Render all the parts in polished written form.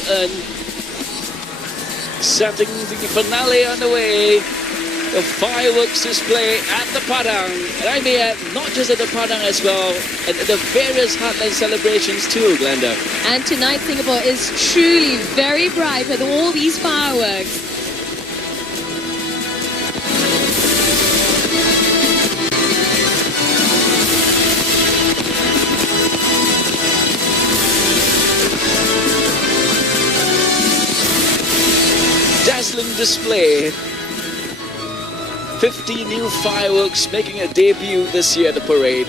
ZAMIYUKI.I setting the finale on the way. The fireworks display at the Padang, and I may add, not just at the Padang as well, and at the various heartland celebrations too, Glenda. And tonight Singapore is truly very bright with all these fireworks. Dazzling display. 50 new fireworks making a debut this year at the parade.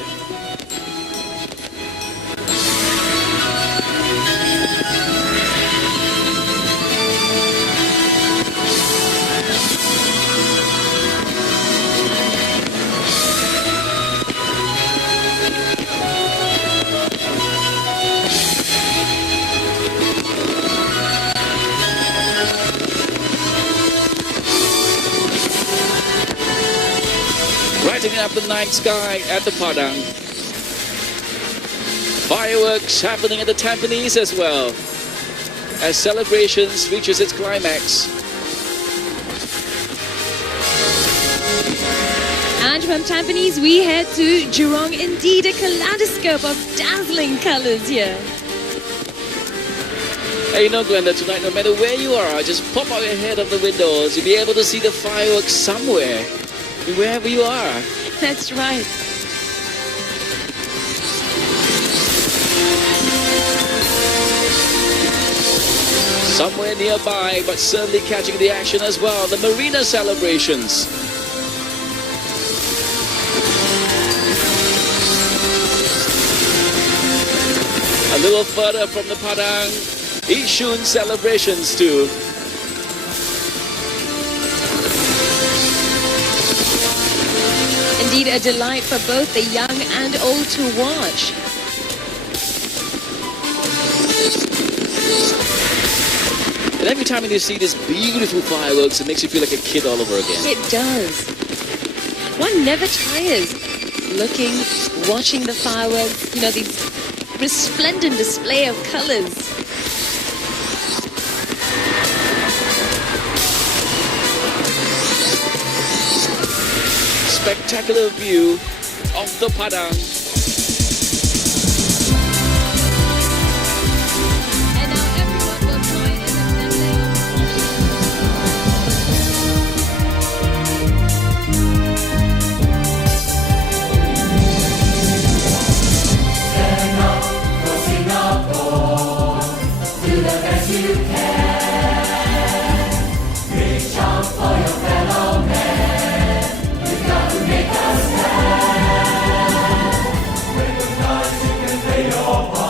Lighting up the night sky at the Padang. Fireworks happening at the Tampines as well, as celebrations reaches its climax. And from Tampines we head to Jurong. Indeed, a kaleidoscope of dazzling colors here. Hey, you know, Glenda, tonight, no matter where you are, just pop out your head of the windows. You'll be able to see the fireworks somewhere, wherever you are. That's right. Somewhere nearby, but certainly catching the action as well, the marina celebrations. A little further from the Padang, Yishun celebrations too. Indeed, a delight for both the young and old to watch. And every time you see these beautiful fireworks, it makes you feel like a kid all over again. It does. One never tires looking, watching the fireworks, you know, these resplendent display of colors. Spectacular view of the Padang. And now everyone will join in the medley Stand up for Singapore, do the best you can. Reach out for your fellow man. Make us stand. Recognize you can play your part.